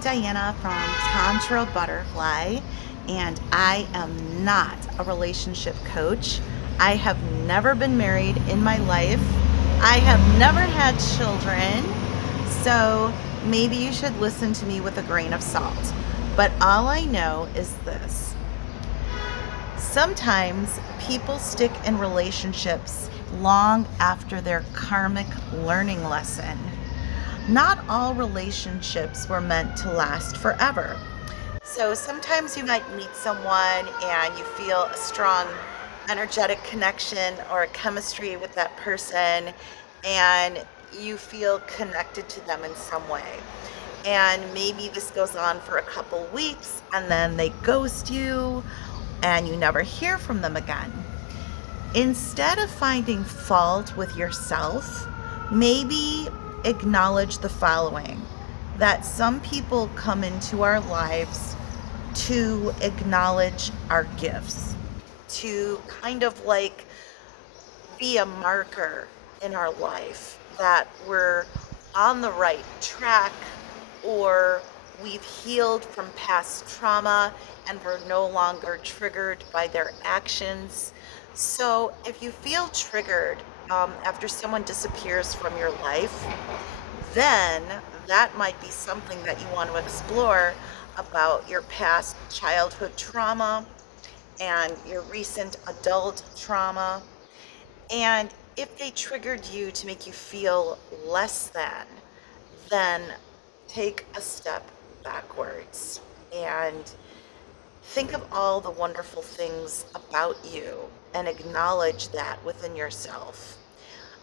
I'm Diana from Tantra Butterfly, and I am not a relationship coach. I have never been married in my life. I have never had children, so maybe you should listen to me with a grain of salt. But all I know is this: sometimes people stick in relationships long after their karmic learning lesson. Not all relationships were meant to last forever. So sometimes you might meet someone and you feel a strong energetic connection or a chemistry with that person, and you feel connected to them in some way. And maybe this goes on for a couple weeks and then they ghost you and you never hear from them again. Instead of finding fault with yourself, maybe acknowledge the following: that some people come into our lives to acknowledge our gifts, to kind of like be a marker in our life that we're on the right track, or we've healed from past trauma and we're no longer triggered by their actions. So if you feel triggered after someone disappears from your life, then that might be something that you want to explore about your past childhood trauma and your recent adult trauma. And if they triggered you to make you feel less than, then take a step backwards and think of all the wonderful things about you and acknowledge that within yourself.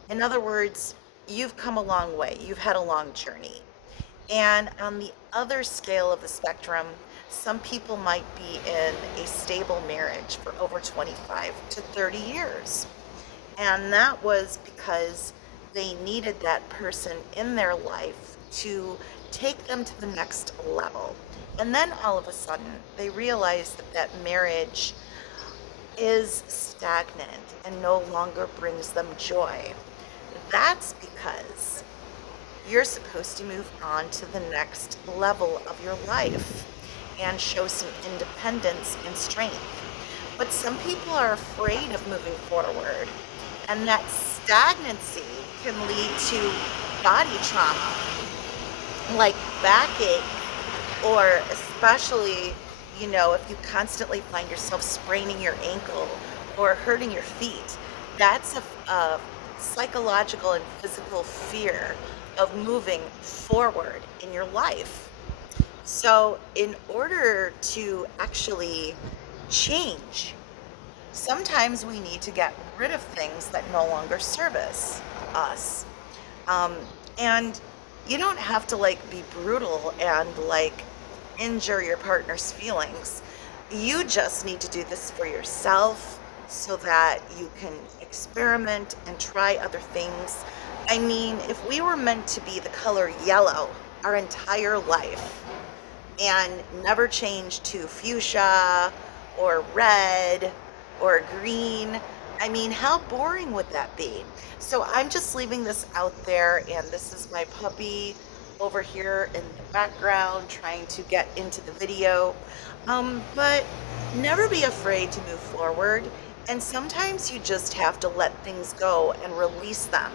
In other words, you've come a long way, you've had a long journey. And on the other scale of the spectrum, some people might be in a stable marriage for over 25 to 30 years. And that was because they needed that person in their life to take them to the next level. And then all of a sudden, they realized that that marriage is stagnant and no longer brings them joy. That's because you're supposed to move on to the next level of your life and show some independence and strength. But some people are afraid of moving forward, and that stagnancy can lead to body trauma, like backache, or especially, if you constantly find yourself spraining your ankle or hurting your feet. That's a psychological and physical fear of moving forward in your life. So, in order to actually change, sometimes we need to get rid of things that no longer service us. Um, and you don't have to be brutal and injure your partner's feelings. You just need to do this for yourself so that you can experiment and try other things. I mean, if we were meant to be the color yellow our entire life and never change to fuchsia or red or green, I mean, how boring would that be? So I'm just leaving this out there, and this is my puppy over here in the background trying to get into the video. But never be afraid to move forward, and sometimes you just have to let things go and release them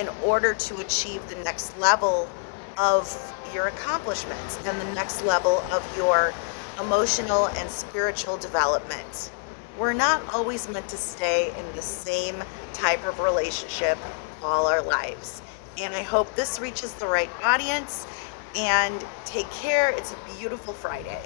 in order to achieve the next level of your accomplishments and the next level of your emotional and spiritual development. We're not always meant to stay in the same type of relationship all our lives. And I hope this reaches the right audience. And take care. It's a beautiful Friday.